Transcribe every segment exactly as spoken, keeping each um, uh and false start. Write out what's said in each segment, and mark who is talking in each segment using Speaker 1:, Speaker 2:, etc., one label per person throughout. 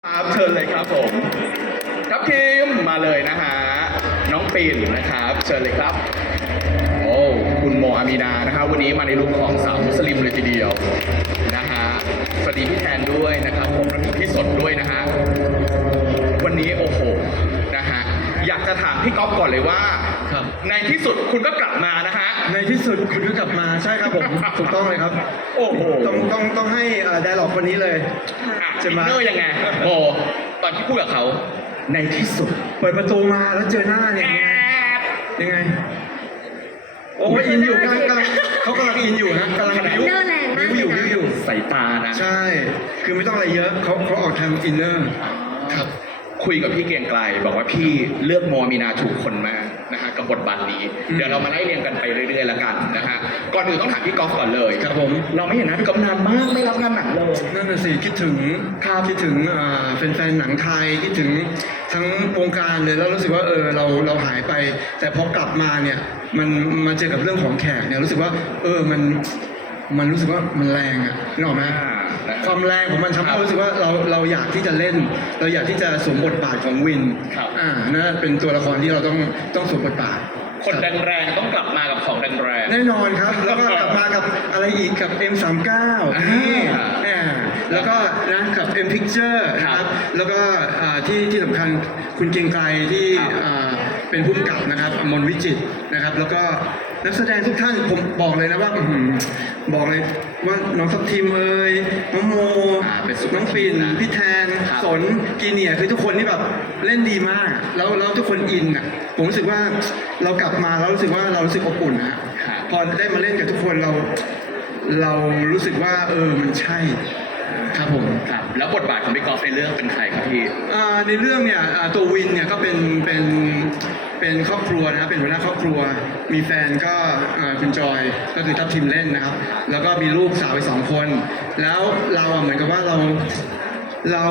Speaker 1: ครับเชิญเลยครับผมทัพทีมมาเลยนะฮะน้องปิ่นนะครับเชิญเลยครับโอ้คุณโมอามีนานะครับวันนี้มาในลุคของสาวมุสลิมเลยทีเดียวนะฮะสวัสดีพี่แทนด้วยนะครับผมและพี่สดด้วยนะฮะวันนี้โอ้โหนะฮะอยากจะถามพี่ก๊อฟก่อนเลยว่าในที่สุดคุณก็กลับมานะฮะ
Speaker 2: ในที่สุดคุณก็กลับมาใช่ครับผม ถูกต้องเลยครับ
Speaker 1: โอ้โห
Speaker 2: ต้องต้องต้องให้ไดอะล็อกคนนี้เลย
Speaker 1: ใช่ไหมเนอร์ยังไงโอ้ตอนที่พูดกับเขาในที่สุด
Speaker 2: เปิดประตูมาแล้วเจอหน้าเนี่ยยังไงโอ้ยอินอยู่กำลังกำลังเขากำลังอินอยู่นะกำลัง
Speaker 3: อินเนอร์แรงมาก
Speaker 2: อยู่วิวอยู่
Speaker 1: สายตานะ
Speaker 2: ใช่คือไม่ต้องอะไรเยอะเขาเขาออกทางอินเนอร์
Speaker 1: ครับคุยกับพี่เกรียงไกรบอกว่าพี่เลือกโมมีนาถูกคนมากนะฮะกับบทบาทนี้เดี๋ยวเรามาไล่เรียงกันไปเรื่อยๆแล้วกันนะฮะก่อนอื่นต้องถามพี่กอล์ฟก่อนเลย
Speaker 2: ครับผม
Speaker 1: เราไม่เห็นนะพี่กอล์ฟนานมากไม่รับงานหนังเลย
Speaker 2: นั่นน่ะสิคิดถึงครับคิดถึงแฟนๆหนังไทยคิดถึงทั้งวงการเลยแล้วรู้สึกว่าเออเราเราหายไปแต่พอกลับมาเนี่ยมันมาเจอกับเรื่องของแขกเนี่ยรู้สึกว่าเออมันมันรู้สึกว่ามันแรงอะนึกออกไหมความแรงของมันทำให้รู้สึกว่าเราเราอยากที่จะเล่นเราอยากที่จะสวมบทบาทของวินอ่านั่นเป็นตัวละครที่เราต้องต้องสวมบทบาท
Speaker 1: คนแรงๆต้องกลับมากับของแรง
Speaker 2: ๆแน่นอนครับแล้วก็กลับมากับอะไรอีกกับ เอ็ม สามสิบเก้า นี่อ่าแล้วก็นะกับ M Picture นะครับแล้วก็ที่ที่สำคัญคุณเกรียงไกรที่เป็นผู้กำกับนะครับมนวิจิตรนะครับแล้วก็นักแสดงทุกท่านผมบอกเลยนะว่าบอกเลยว่าน้องทัพทีมเอ่ยน้องโมน้องปิ่นพี่แทนสนกีเนียคือทุกคนที่แบบเล่นดีมากแล้วแล้วทุกคนอินอ่ะผมรู้สึกว่าเรากลับมาแล้วรู้สึกว่าเรารู้สึกอบอุ่นนะพอได้มาเล่นกับทุกคนเราเรารู้สึกว่าเออมันใช่ครับผม
Speaker 1: ครับแล้วบทบาทของพี่กอล์ฟในเรื่องเป็นใครครับพี่
Speaker 2: ในเรื่องเนี่ยตัววินเนี่ยก็เป็นเป็นเป็นครอบครัวนะครับเป็นหัวหน้าครอบครัวมีแฟนก็คุณจอยก็คือทัพทีมเล่นนะครับแล้วก็มีลูกสาวไปสองคนแล้วเราเหมือนกับว่าเราเรา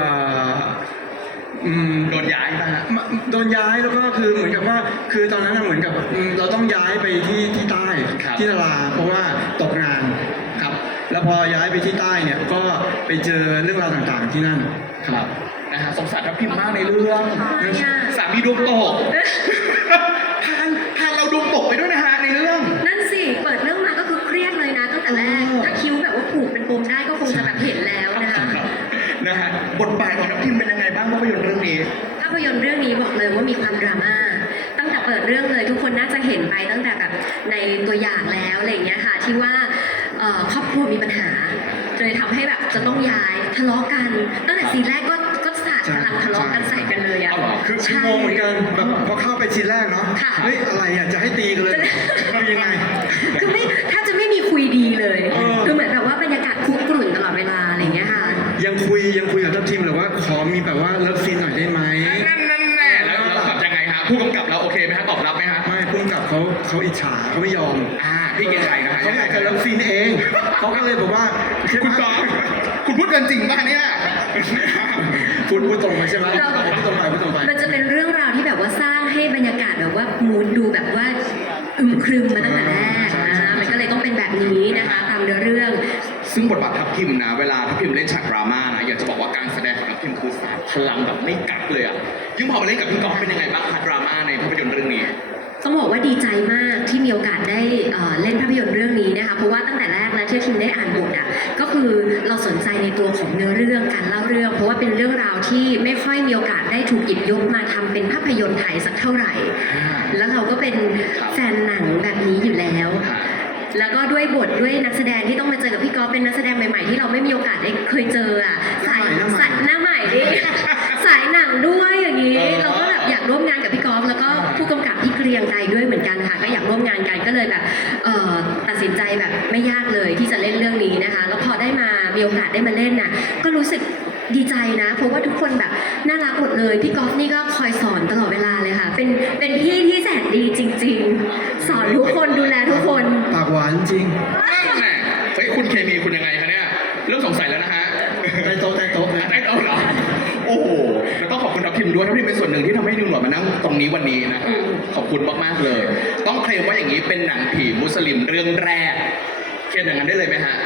Speaker 1: โดนย้ายนะฮะ
Speaker 2: โดนย้ายแล้วก็คือเหมือนกับว่าคือตอนนั้นเหมือนกับเราต้องย้ายไปที่ที่ใต้ที่นราเพราะว่าตกงานครับแล้วพอย้ายไปที่ใต้เนี่ยก็ไปเจอเรื่องราวต่างๆที่นั่น
Speaker 1: ครับนะฮะสงสารทัพทิมมากในเรื่องสามีดวงตกทางทางเราดวงตกไปด้วยนะฮะในเรื่อง
Speaker 3: นั่นสิเปิดเรื่องมาก็คือเครียดเลยนะตั้งแต่แรกถ้าคิ้วแบบว่าผูกเป็นปมได้ก็คงจะแบบเห็นแล้วนะคะ
Speaker 1: นะฮะบทบาทของทัพทิมเป็นยังไงบ้างภาพยนตร์เรื่องนี้
Speaker 3: ภาพยนตร์เรื่องนี้บอกเลยว่ามีความดราม่าตั้งแต่เปิดเรื่องเลยทุกคนน่าจะเห็นไปตั้งแต่แบบในตัวอย่างแล้วอะไรอย่างเงี้ยค่ะที่ว่าครอบครัวมีปัญหาเลยทำให้แบบจะต้องย้ายทะเลาะกันตั้งแต่ซีนแรกก็ก็สาดพลังทะเลาะกันใส่กันเลยอ่ะ
Speaker 2: คือคืองงเหมือนกันแบบพอเข้าไปซีนแรกเนาะเฮ้ยอะไรอ่ะจะให้ตีกันเลยคือยังไง
Speaker 3: คือไม่แทบจะไม่มีคุยดีเลยคือเหมือนแบบว่าบรรยากาศคุกกรุ่นตลอดเวลาอะไรอย่างเงี้ยค่ะ
Speaker 2: ยังคุยยังคุยกับทัพทีมหรือว่าขอมีแบบว่าเลิฟซีนหน่อยได้ไหม
Speaker 1: นั่นนั่นแน่แล้วเราตอบยังไงฮะผู้กำกับเราโอเคไหมฮะตอบรับไหมฮะ
Speaker 2: ไม่ผู้กำกับเขาเขาอิจฉาเขาไม่ยอม
Speaker 1: อ่าพี่เกรียงไกรนะฮะ
Speaker 2: เขาอยากจะเลิฟซีนเองเขาก็เลยบอกว่า
Speaker 1: คุณกอล์ฟคุณพูดกันจริงป่ะเนี่ย
Speaker 2: พูดพูดตรงไปใช่ไหมพูดตรงไปพูดตรงไป
Speaker 3: มันจะเป็นเรื่องราวที่แบบว่าสร้างให้บรรยากาศแบบว่ามูดดูแบบว่าอึมครึมมาตั้งแต่แรกนะมันก็เลยต้องเป็นแบบนี้นะคะตามเรื่อง
Speaker 1: ซึ่งบทบาททัพทิมนะเวลาทัพทิมเล่นฉากดราม่านะอยากจะบอกว่าการแสดงของทัพทิมคือสาดพลังแบบไม่กักเลยอ่ะยิ่งพอมาเล่นกับพี่กอล์ฟเป็นยังไงบ้างคะดราม่าในภาพยนตร์เรื่องนี้
Speaker 3: ต้องบอกว่าดีใจมากที่มีโอกาสได้เล่นภาพยนตร์เรื่องนี้นะคะเพราะว่าตั้งแต่แรกแล้วที่ทีมได้อ่านบทอ่ะก็คือเราสนใจในตัวของเนื้อเรื่องการเล่าเรื่องเพราะว่าเป็นเรื่องราวที่ไม่ค่อยมีโอกาสได้ถูกหยิบยกมาทำเป็นภาพยนตร์ไทยสักเท่าไหร่แล้วเราก็เป็นแฟนหนังแบบนี้อยู่แล้วแล้วก็ด้วยบทด้วยนักแสดงที่ต้องมาเจอกับพี่ก๊อฟเป็นนักแสดงใหม่ๆที่เราไม่มีโอกาสได้เคยเจออ่ะสายสายหน้าใหม่ดิสายหนังด้วยอย่างนี้เราก็แบบอยากร่วมงานกับพี่ก๊อฟแล้วก็ผู้กำกับพี่เกรียงไกรด้วยเหมือนกันค่ะก็อยากร่วมงานกันก็เลยแบบตัดสินใจแบบไม่ยากเลยที่จะเล่นเรื่องนี้นะคะแล้วพอได้มามีโอกาสได้มาเล่นน่ะก็รู้สึกดีใจนะเพราะว่าทุกคนแบบน่ารักหมดเลยพี่ก๊อฟนี่ก็คอยสอนตลอดเวลาเลยค่ะเป็นเป็นพี่ที่แสนดีจริงๆสอนทุกคนดูแลทุกคน
Speaker 2: ปากหวานจริง
Speaker 1: แหมเฮ้ยคุณเคมีคุณยังไงคะเนี่ยเริ่มสงสัยแล้วนะฮะ
Speaker 2: ใต้โต๊ะใต้โต๊ะ
Speaker 1: ใต้โต๊ะเหรอโอ้โหแล้วต้องขอบคุณทัพทิมด้วยทัพทิมเป็นส่วนหนึ่งที่ทำให้นิวหนวดมานั่งตรงนี้วันนี้นะขอบคุณมากๆเลยต้องเคลมว่าอย่างนี้เป็นหนังผีมุสลิมเรื่องแรกเขียนอย่างนั้นได้เลยไหมฮะ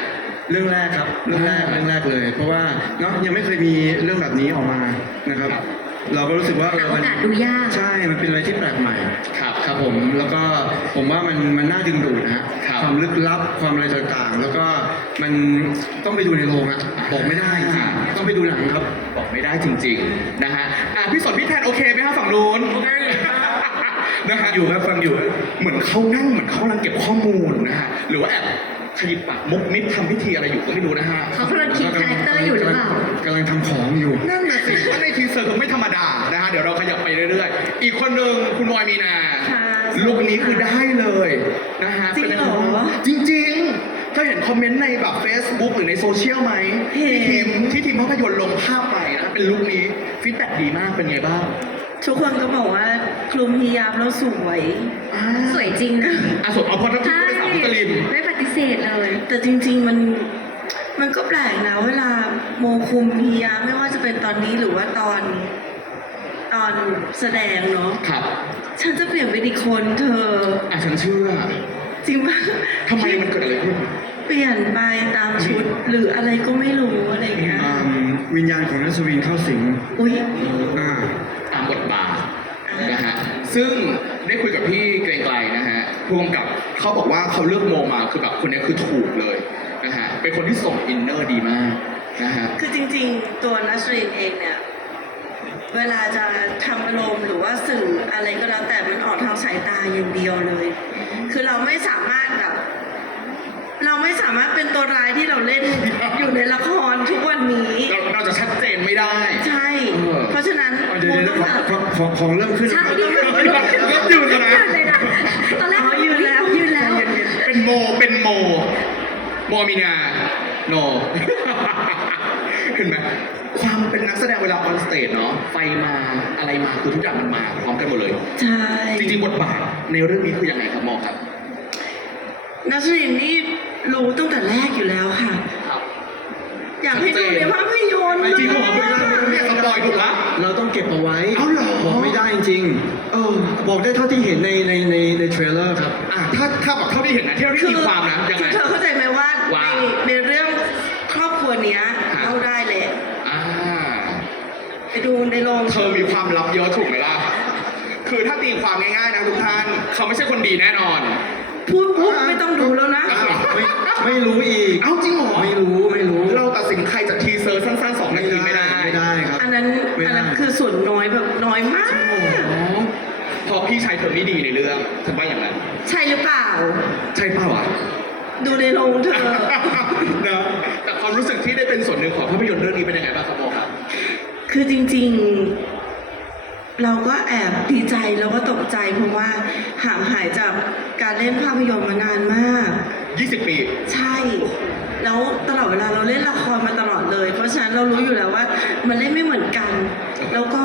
Speaker 2: เรื่องแรกครับเรื่องแรกเรื่องแรกเลย เพราะว่าเนาะยังไม่เคยมีเรื่องแบบนี้ออกมานะครับ
Speaker 1: ครับ
Speaker 2: เราก็รู้สึกว่าเอ
Speaker 3: หา
Speaker 2: อ
Speaker 3: โอ
Speaker 2: มัน
Speaker 3: กาสดูยาก
Speaker 2: ใช่มันเป็นอะไรที่แปลกใหม่
Speaker 1: ครับ
Speaker 2: ครับผมแล้วก็ผมว่ามันมันน่าดึงดูดนะฮะ
Speaker 1: ครับ
Speaker 2: ความลึกลับความอะไรต่างๆ แล้วก็มันต้องไปดูในโรงอะบอกไม่ได้จริงๆต้องไปดูหนังครับ
Speaker 1: บอกไม่ได้จริงๆนะฮะอ่ะพี่สนพี่แทนโอเคไหมฮะฝั่งนู้นนะฮะอยู่ครับฟังอยู่เหมือนเขานั่งเหมือนเขากำลังเก็บข้อมูลนะฮะหรือว่าแอบขยิบปากมุกมิดทำพิธีอะไรอยู่ก็ไม่รู้นะฮะ
Speaker 3: เขากำลังคิดคาแรคเตอร์อยู่หรือเปล่า
Speaker 2: กำลังทำของอยู่
Speaker 1: นั่นน่ะสิว่าในทีเซอร์คงไม่ธรรมดานะฮะเดี๋ยวเราขยับไปเรื่อยๆ อีกคนหนึ่งคุณมอยมีนา
Speaker 4: ค่ะ
Speaker 1: ลุคนี้คือได้เลยนะฮะ
Speaker 4: จริงเหรอ
Speaker 1: ป็นไบ้างจริงๆเธอเห็นคอมเมนต์ในแบบ Facebook หรือในโซเชียลไหม
Speaker 4: เห็น
Speaker 1: ที่ทีมที่ทีมภาพยนตร์ลงภาพไปนะเป็นลุคนี้ฟีดแบ็ดีมากเป็นไงบ้าง
Speaker 4: ทุกคนก็บอกว่าคลุมฮิญาบแล้วสวย
Speaker 3: สวยจริงนะ
Speaker 1: อ่ะส่วนเอาพอทัพทิม
Speaker 3: ใช่
Speaker 1: ก็เป็นสาวมุสลิม
Speaker 3: ไม่ปฏิเสธเลย
Speaker 4: แต่จริงๆมันมันก็แปลกนะเวลาโมคุมฮิญาบไม่ว่าจะเป็นตอนนี้หรือว่าตอนตอนแสดงเนาะ
Speaker 1: ครับ
Speaker 4: ฉันจะเปลี่ยนเป็นอีกคนเธอ
Speaker 1: อ่ะฉันเชื่อ
Speaker 4: จริงปะ
Speaker 1: ทำไมมันเกิดอะไรขึ้น
Speaker 4: เปลี่ยนไปตามชุดหรืออะไรก็ไม่รู้อะไรเงี้ย
Speaker 2: อืมวิญญาณของนัสวินเข้าสิง
Speaker 4: อุ้ย
Speaker 2: อ่า
Speaker 1: ตามบทบาทนะฮะ ซึ่งได้คุยกับพี่เกรงไกลนะฮะผู้กำกับเขาบอกว่าเขาเลือกโมมาคือแบบคนนี้คือถูกเลยนะฮะ เป็นคนที่ส่งอินเนอร์ดีมากนะฮะ
Speaker 4: คือจริงๆ ตัวนัสรินเองเนี่ย เวลาจะทำอารมณ์หรือว่าสื่ออะไรก็แล้วแต่มันออกทางสายตาอย่างเดียวเลย คือเราไม่สามารถแบบ เราไม่สามารถเป็นตัวร้ายที่เราเล่น อยู่ในละครทุกวันนี้
Speaker 1: เราเราจะชัดเจนไม่ได้
Speaker 4: ใช่
Speaker 1: เออ
Speaker 4: เพราะฉะนั้น
Speaker 2: เอาเดี๋ยว
Speaker 4: โม
Speaker 2: เดี๋ยว
Speaker 4: ต้องแบบ
Speaker 2: ของของของเริ่มขึ้น
Speaker 3: ใช่
Speaker 2: แล้ว
Speaker 3: นี่คือ
Speaker 1: เริ่มยืนแล้วนะ
Speaker 3: ยืนเลยนะตอนแรก
Speaker 4: อ๋อยืนแล้ว
Speaker 3: ยืนแล้ว
Speaker 1: เป็นโม เป็นโม โมมีนา โน เห็นไหม ความเป็นนักแสดงเวลาออนสเตจเนาะ ไฟมาอะไรมาคือทุกอย่างมันมาพร้อมกันหมดเลย
Speaker 4: ใช่
Speaker 1: จริงๆบทบาทในเรื่องนี้คือยังไงครับโมครับ
Speaker 4: นัสรินนี่รู้ตั้งแต่แรกอยู่แล้วค่ะ
Speaker 1: ครับ
Speaker 4: อยากให้ดูในภาพยนตร์
Speaker 1: ไม่จริงเหรอไม่ได้
Speaker 4: เลย
Speaker 1: ไม่ได้สปอยถูกละ
Speaker 2: เราต้องเก็บเอาไว้
Speaker 1: เอาเหรอ
Speaker 2: บอกไม่ได้จริงๆเออบอกได้เท่าที่เห็นในในในในเทรลเลอร์ครับ
Speaker 1: อ่ะถ้าถ้าแบบเท่าที่เห็นนะเท่าที่ตีความนะยังไง
Speaker 4: คือเธอเข้าใจไหมว่า
Speaker 1: ว่า
Speaker 4: ในในเรื่องครอบครัวเนี้ย
Speaker 1: ครับ
Speaker 4: เล่าได้แหละ
Speaker 1: อ่า
Speaker 4: ไปดูในโรง
Speaker 1: เธอมีความลับเยอะถูกไหมล่ะ คือถ้าตีความง่ายๆนะทุกท่าน เขาไม่ใช่คนดีแน่นอน
Speaker 4: พูดปุ๊บไม่ต้องดูแล้วนะ
Speaker 2: ไม่ไม่รู้อีก
Speaker 1: เอ้าจริงเหรอ
Speaker 2: ไม่รู้ไม่รู้
Speaker 1: เราตัดสินใครจากทีเซอร์สั้นๆสองนาทีไม่ได้
Speaker 2: ไม่ได้ครับ
Speaker 4: อันนั้น
Speaker 2: ไม่ได้
Speaker 4: อันนั้นคือส่วนน้อยแบบน้อยมาก
Speaker 1: อ๋อเพอพี่ชายเธอไม่ดีในเรื่องฉันว่าอย่างนั้น
Speaker 4: ใช่หรือเปล่า
Speaker 1: ใช่เปล่าอ่ะ
Speaker 4: ดูในโรงเธอ
Speaker 1: นะแต่ความรู้สึกที่ได้เป็นส่วนหนึ่งของภาพยนตร์เรื่องนี้เป็นยังไงบ้างครับโมครับ
Speaker 4: คือจริงๆ เราก็แอบดีใจแล้วก็ตกใจเพราะว่าห่างหายจากการเล่นภาพยนตร์มานานมาก
Speaker 1: ยี่สิบ ปี
Speaker 4: ใช่ แล้วตลอดเวลาเราเล่นละครมาตลอดเลย เพราะฉะนั้นเรารู้อยู่แล้วว่า มันเล่นไม่เหมือนกัน แล้วก็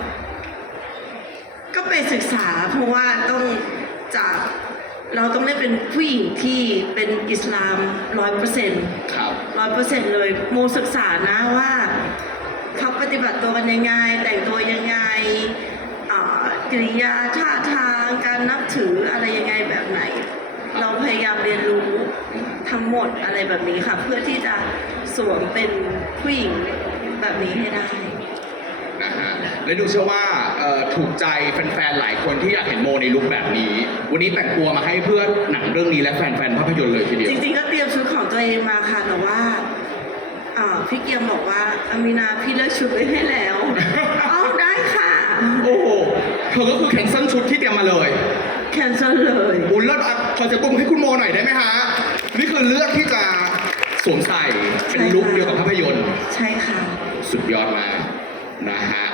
Speaker 4: ก็ไปศึกษาเพราะว่าต้องจากเราต้องเล่นเป็นผู้หญิงที่เป็นอิสลามร้อยเปอร์เซ็นต์
Speaker 1: ครับ
Speaker 4: ร้อยเปอร์เซ็นต์เลย โมศึกษานะว่าเขาปฏิบัติตัวกันยังไง แต่งตัวยังไงอ่ากิริยาท่าทางการนับถืออะไรยังไงแบบไหน เราพยายามเรียนรู้ทั้งหมดอะไรแบบนี้ค่ะ เพื่อที่จะสวมเป็นผู้หญิงแบบนี้ให้ได้
Speaker 1: นะฮะและดูเชื่อว่าเอ่อถูกใจแฟนๆ หลายคนที่อยากเห็นโมในลุคแบบนี้ วันนี้แต่งตัวมาให้เพื่อหนังเรื่องนี้และแฟนๆ ภาพยนตร์เลยทีเดียว
Speaker 4: จริงๆก็เตรียมชุดของตัวเองมาค่ะ แต่ว่าอ่าพี่เกียมบอกว่าอามินาพี่เลือกชุดไว้ให้แล้ว เอาได้ค่ะ
Speaker 1: โอ้โห เธอก็คือแคนเซิลชุดที่เตรียมมาเลย
Speaker 4: แคนเซิลเลย
Speaker 1: อุยเลิศอ่ะขอจะตุ้มให้คุณโมหน่อยได้ไหมฮะ นี่คือเลือกที่จะสวมใส่เป็นลุคเดียวกับภาพยนตร์
Speaker 4: ใช่ค่ะ
Speaker 1: สุดยอดมากนะฮะ